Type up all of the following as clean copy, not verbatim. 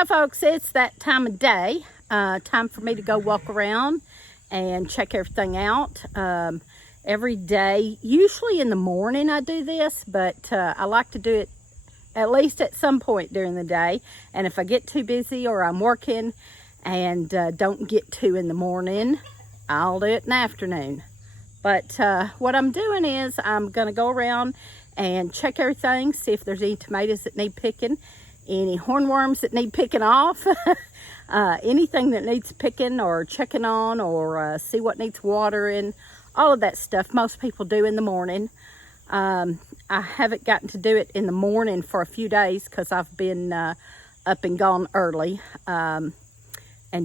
So folks, it's that time of day, time for me to go walk around and check everything out. Every day, usually in the morning I do this, but I like to do it at least at some point during the day. And if I get too busy or I'm working and don't get to in the morning, I'll do it in the afternoon. But what I'm doing is I'm going to go around and check everything, see if there's any tomatoes that need picking, any hornworms that need picking off, anything that needs picking or checking on, or see what needs watering, all of that stuff most people do in the morning. I haven't gotten to do it in the morning for a few days because I've been up and gone early and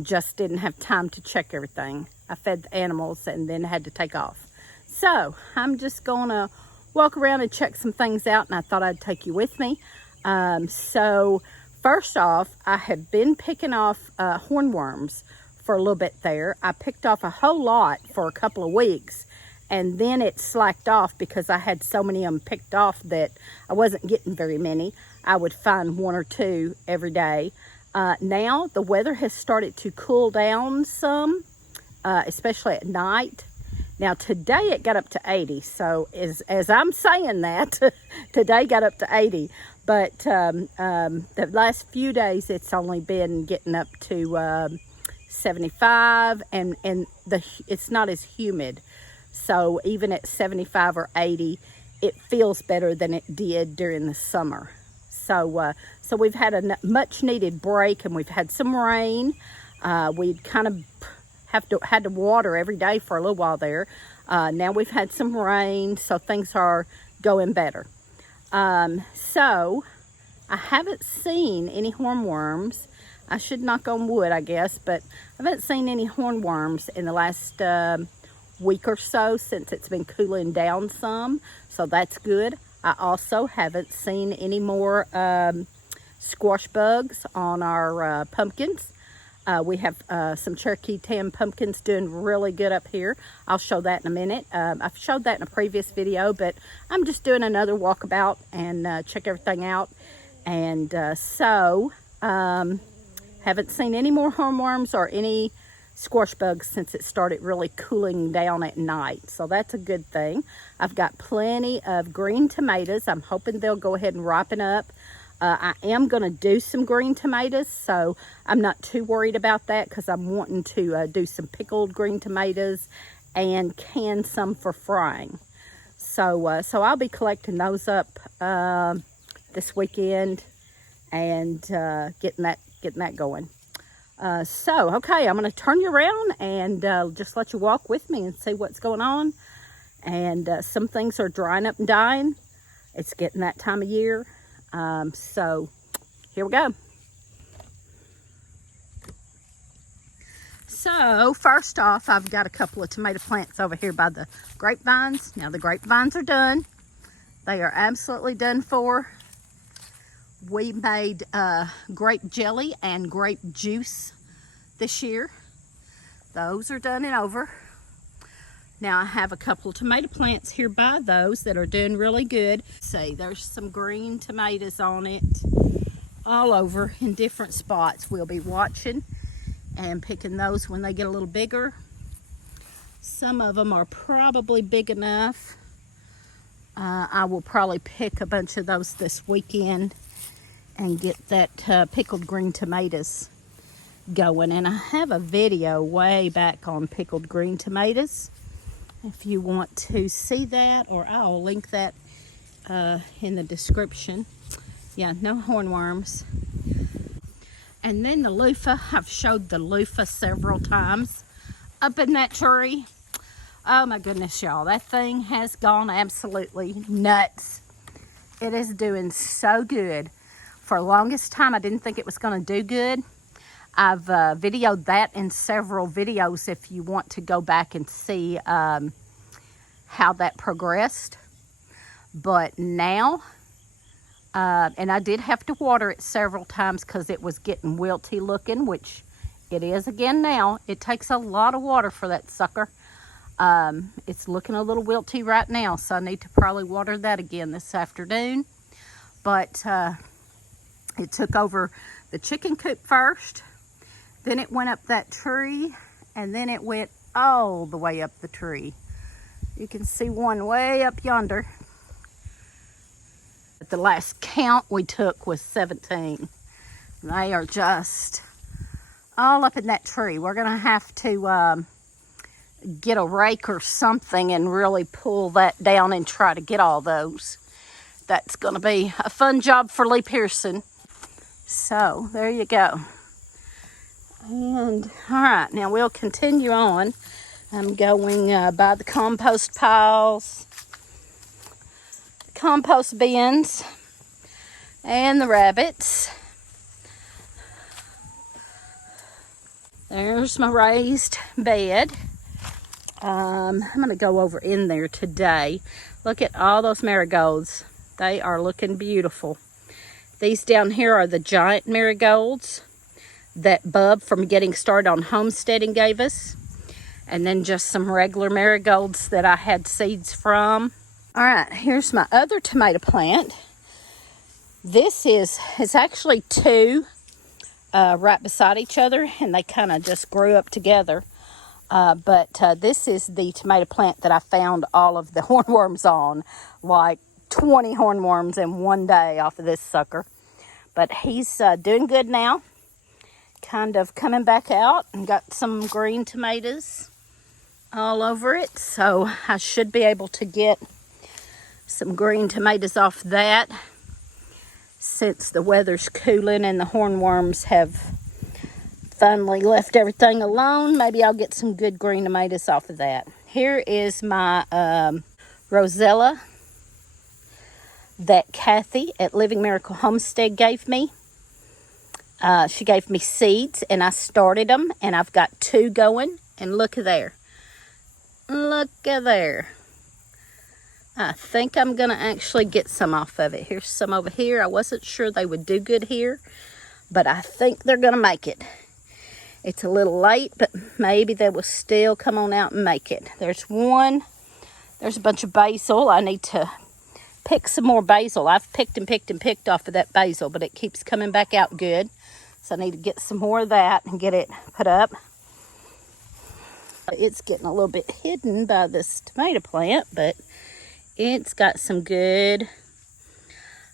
just didn't have time to check everything. I fed the animals and then had to take off. So I'm just gonna walk around and check some things out, and I thought I'd take you with me. So first off, I have been picking off hornworms for a little bit there. I picked off a whole lot for a couple of weeks, and then it slacked off because I had so many of them picked off that I wasn't getting very many. I would find one or two every day. Now the weather has started to cool down some, especially at night. Now today it got up to 80, so as I'm saying that, today got up to 80. But the last few days it's only been getting up to 75, and it's not as humid. So even at 75 or 80, it feels better than it did during the summer. So so we've had a much needed break, and we've had some rain. We'd kind of had to water every day for a little while there. Now we've had some rain, so things are going better. So I haven't seen any hornworms. I should knock on wood, I guess, but I haven't seen any hornworms in the last week or so since it's been cooling down some, so that's good. I also haven't seen any more squash bugs on our pumpkins. We have some Cherokee tan pumpkins doing really good up here. I'll show that in a minute. I've showed that in a previous video, but I'm just doing another walkabout and check everything out. And haven't seen any more hornworms or any squash bugs since it started really cooling down at night. So that's a good thing. I've got plenty of green tomatoes. I'm hoping they'll go ahead and ripen up. I am going to do some green tomatoes, so I'm not too worried about that because I'm wanting to do some pickled green tomatoes and can some for frying. So I'll be collecting those up this weekend and getting that going. Okay, I'm going to turn you around and just let you walk with me and see what's going on. And some things are drying up and dying. It's getting that time of year. So here we go. So first off, I've got a couple of tomato plants over here by the grapevines. Now the grapevines are done. They are absolutely done for. We made grape jelly and grape juice this year. Those are done and over. Now I have a couple of tomato plants here by those that are doing really good. See, there's some green tomatoes on it all over in different spots. We'll be watching and picking those when they get a little bigger. Some of them are probably big enough. I will probably pick a bunch of those this weekend and get that pickled green tomatoes going. And I have a video way back on pickled green tomatoes if you want to see that, or I'll link that in the description. Yeah, no hornworms. And then the loofah, I've showed the loofah several times up in that tree. Oh my goodness, y'all, that thing has gone absolutely nuts. It is doing so good. For the longest time, I didn't think it was going to do good. I've videoed that in several videos if you want to go back and see how that progressed. But now, and I did have to water it several times because it was getting wilty looking, which it is again now. It takes a lot of water for that sucker. It's looking a little wilty right now, so I need to probably water that again this afternoon. But it took over the chicken coop first, then it went up that tree, and then it went all the way up the tree. You can see one way up yonder. At the last count we took was 17. They are just all up in that tree. We're gonna have to get a rake or something and really pull that down and try to get all those. That's gonna be a fun job for Lee Pearson. So there you go. And all right, now we'll continue on. I'm going by the compost piles, compost bins, and the rabbits. There's my raised bed. I'm going to go over in there today. Look at all those marigolds. They are looking beautiful. These down here are the giant marigolds that Bub from Getting Started on Homesteading gave us. And then just some regular marigolds that I had seeds from. All right, here's my other tomato plant. This is actually two right beside each other, and they kind of just grew up together. But this is the tomato plant that I found all of the hornworms on, like 20 hornworms in one day off of this sucker. But he's doing good now, kind of coming back out, and got some green tomatoes all over it. So I should be able to get some green tomatoes off that since the weather's cooling and the hornworms have finally left everything alone. Maybe I'll get some good green tomatoes off of that. Here is my Rosella that Kathy at Living Miracle Homestead gave me. She gave me seeds and I started them, and I've got two going, and look at there. Look at there. I think I'm going to actually get some off of it. Here's some over here. I wasn't sure they would do good here, but I think they're going to make it. It's a little late, but maybe they will still come on out and make it. There's one. There's a bunch of basil. I need to pick some more basil. I've picked and picked and picked off of that basil, but it keeps coming back out good. So I need to get some more of that and get it put up. It's getting a little bit hidden by this tomato plant, but it's got some good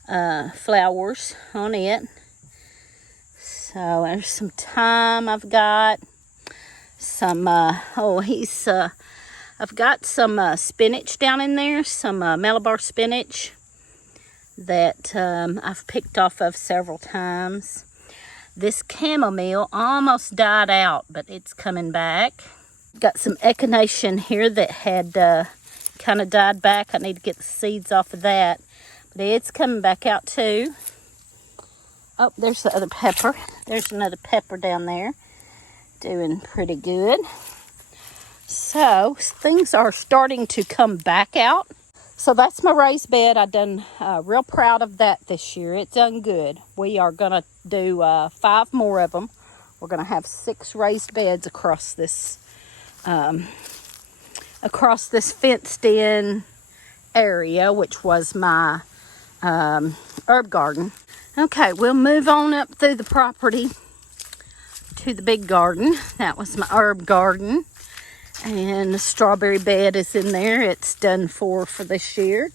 flowers on it. So there's some thyme I've got. Some, I've got some spinach down in there, some Malabar spinach that I've picked off of several times. This chamomile almost died out, but it's coming back. Got some echinacea here that had kind of died back. I need to get the seeds off of that. But it's coming back out too. Oh, there's the other pepper. There's another pepper down there. Doing pretty good. So things are starting to come back out. So that's my raised bed. I've done real proud of that this year. It's done good. We are going to do 5 more of them. We're going to have 6 raised beds across this fenced in area, which was my herb garden. Okay, we'll move on up through the property to the big garden. That was my herb garden. And the strawberry bed is in there. It's done for this year.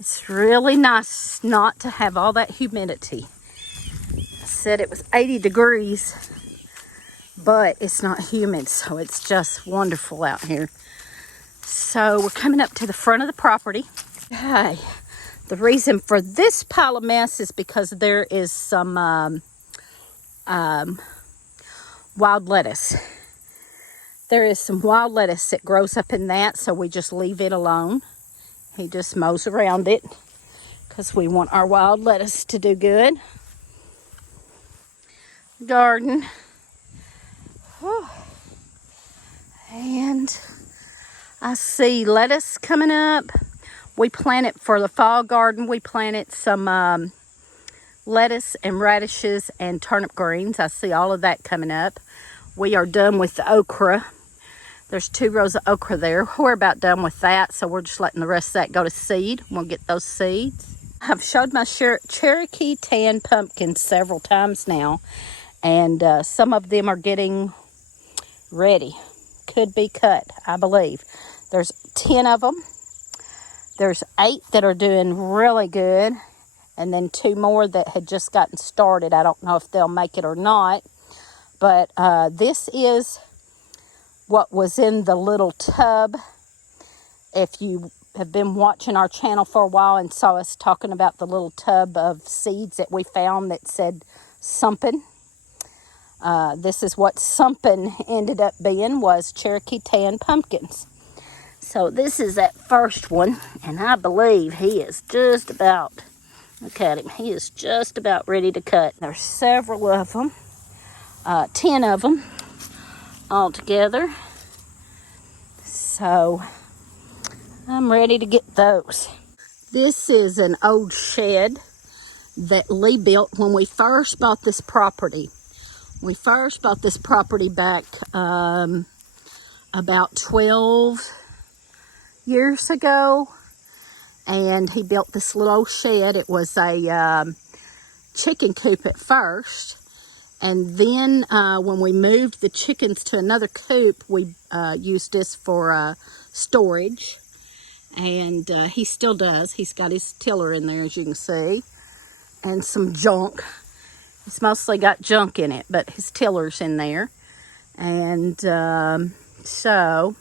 It's really nice not to have all that humidity. I said it was 80 degrees, but it's not humid, so it's just wonderful out here. So we're coming up to the front of the property. Okay. The reason for this pile of mess is because there is some wild lettuce. There is some wild lettuce that grows up in that, so we just leave it alone. He just mows around it because we want our wild lettuce to do good. Garden. Oh. And I see lettuce coming up. We planted for the fall garden. We planted some lettuce and radishes and turnip greens. I see all of that coming up. We are done with the okra. There's 2 rows of okra there. We're about done with that, so we're just letting the rest of that go to seed. We'll get those seeds. I've showed my Cherokee tan pumpkins several times now, and some of them are getting ready. Could be cut, I believe. There's 10 of them. There's 8 that are doing really good, and then 2 more that had just gotten started. I don't know if they'll make it or not, but this is what was in the little tub. If you have been watching our channel for a while and saw us talking about the little tub of seeds that we found that said something, this is what something ended up being, was Cherokee tan pumpkins. So this is that first one, and I believe he is just about, look at him, he is just about ready to cut. There's several of them, 10 of them altogether. So I'm ready to get those. This is an old shed that Lee built when we first bought this property. We first bought this property back about 12 years ago, and he built this little old shed. It was a chicken coop at first, and then when we moved the chickens to another coop, we used this for storage, and he still does. He's got his tiller in there, as you can see, and some junk. It's mostly got junk in it, but his tiller's in there. And so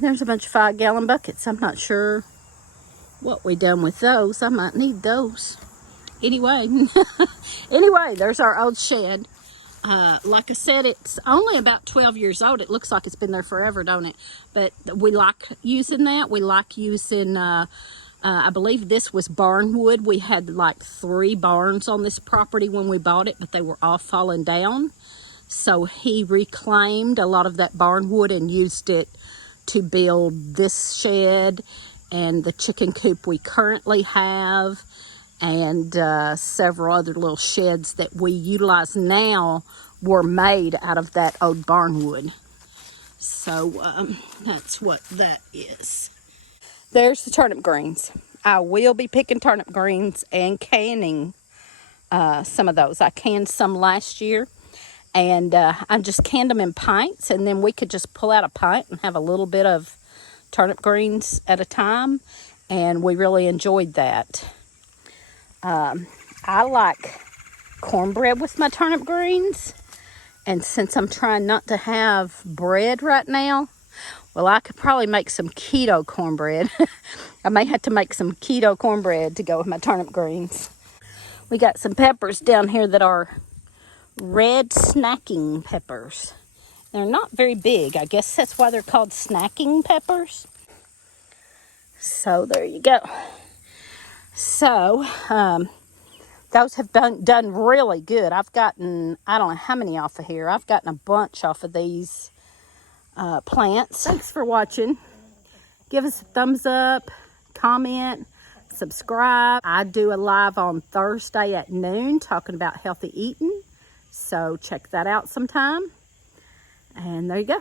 there's a bunch of 5-gallon buckets. I'm not sure what we done with those. I might need those. Anyway, there's our old shed. Like I said, it's only about 12 years old. It looks like it's been there forever, don't it? But we like using that. We like using, I believe this was barn wood. We had like 3 barns on this property when we bought it, but they were all falling down. So he reclaimed a lot of that barn wood and used it to build this shed and the chicken coop we currently have, and several other little sheds that we utilize now were made out of that old barn wood. So that's what that is. There's the turnip greens. I will be picking turnip greens and canning some of those. I canned some last year, and I just canned them in pints, and then we could just pull out a pint and have a little bit of turnip greens at a time, and we really enjoyed that. I like cornbread with my turnip greens, and since I'm trying not to have bread right now, well, I could probably make some keto cornbread. I may have to make some keto cornbread to go with my turnip greens. We got some peppers down here that are red snacking peppers. They're not very big. I guess that's why they're called snacking peppers. So there you go. So those have done really good. I've gotten, I don't know how many off of here. I've gotten a bunch off of these plants. Thanks for watching. Give us a thumbs up, comment, subscribe. I do a live on Thursday at noon talking about healthy eating. So check that out sometime. And there you go.